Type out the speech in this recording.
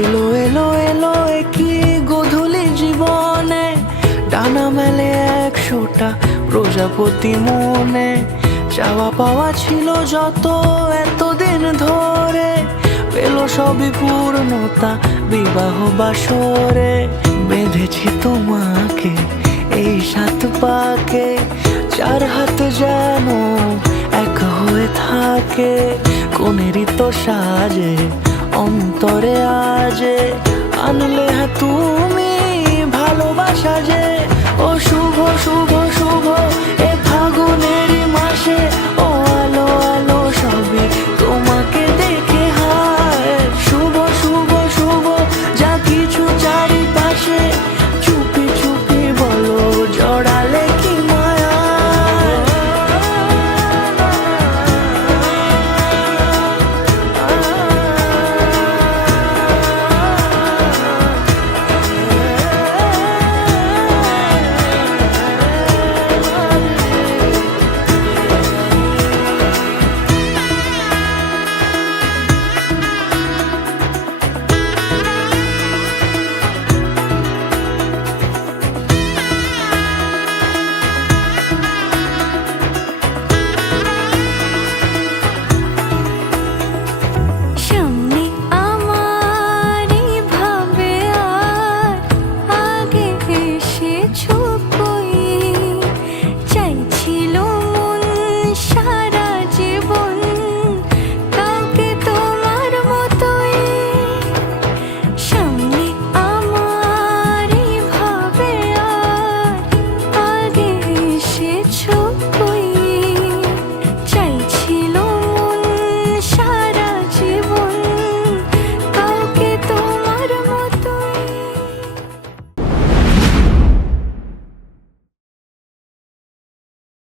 এলো এলো এলো কি গোধূলি জীবনে, ডানা মেলে 100টা প্রজাপতি মনে। চাওয়া পাওয়া ছিল যত এতদিন ধরে, পেল সবই পূর্ণতা বিবাহ বাসরে। বেঁধেছি তোমাকে এই 7 পাকে, 4 হাত যেন এক হয়ে থাকে। কোনেরই তো সাজে অন্তরে আজে, আনলে তুমি ভালোবাসা যে। ও শুভ শুভ